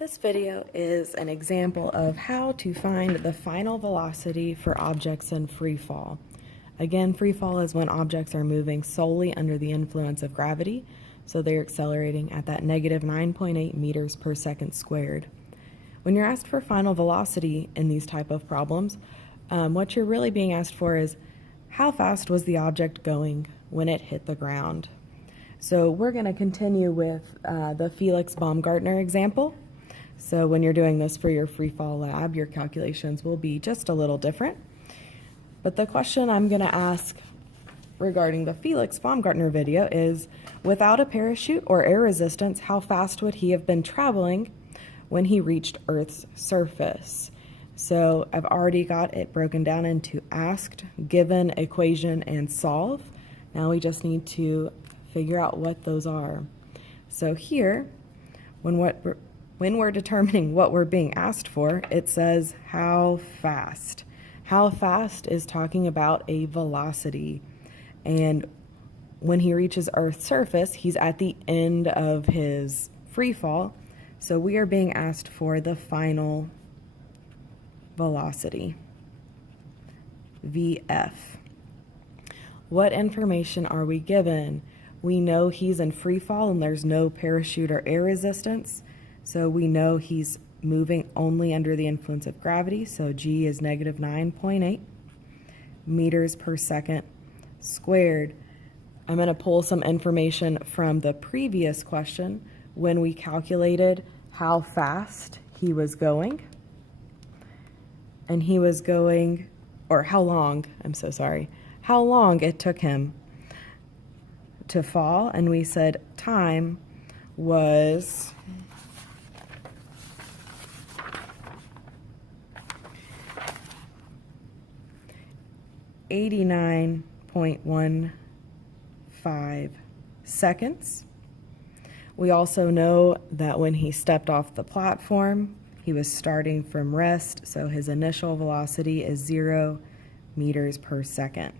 This video is an example of how to find the final velocity for objects in free fall. Again, free fall is when objects are moving solely under the influence of gravity, so they're accelerating at that negative 9.8 meters per second squared. When you're asked for final velocity in these type of problems, what you're really being asked for is how fast was the object going when it hit the ground. So we're going to continue with the Felix Baumgartner example. So when you're doing this for your free fall lab, your calculations will be just a little different. But the question I'm going to ask regarding the Felix Baumgartner video is, without a parachute or air resistance, how fast would he have been traveling when he reached Earth's surface? So I've already got it broken down into asked, given, equation, and solve. Now we just need to figure out what those are. So here, when we're determining what we're being asked for, it says how fast. How fast is talking about a velocity. And when he reaches Earth's surface, he's at the end of his free fall. So we are being asked for the final velocity, VF. What information are we given? We know he's in free fall and there's no parachute or air resistance. So we know he's moving only under the influence of gravity. So G is negative 9.8 meters per second squared. I'm going to pull some information from the previous question when we calculated how fast he was going. And he was going, or how long it took him to fall. And we said time was 89.15 seconds. We also know that when he stepped off the platform, he was starting from rest, so his initial velocity is 0 meters per second.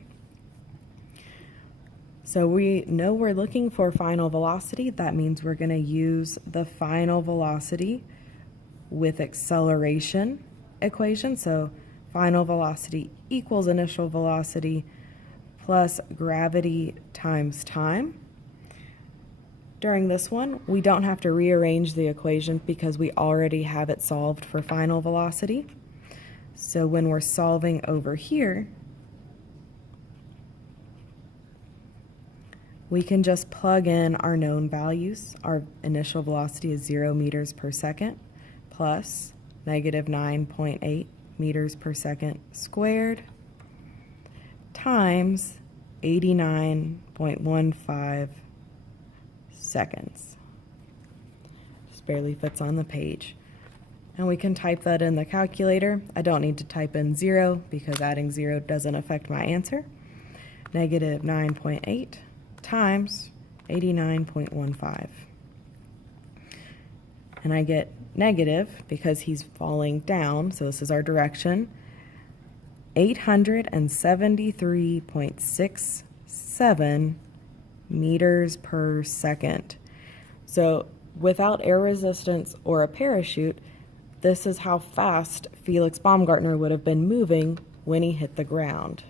So we know we're looking for final velocity. That means we're going to use the final velocity with acceleration equation. So final velocity equals initial velocity plus gravity times time. During this one, we don't have to rearrange the equation because we already have it solved for final velocity. So when we're solving over here, we can just plug in our known values. Our initial velocity is 0 meters per second plus negative 9.8 meters per second squared times 89.15 seconds. Just barely fits on the page. And we can type that in the calculator. I don't need to type in 0 because adding 0 doesn't affect my answer. Negative 9.8 times 89.15. And I get negative because he's falling down, so this is our direction, 873.67 meters per second. So without air resistance or a parachute, this is how fast Felix Baumgartner would have been moving when he hit the ground.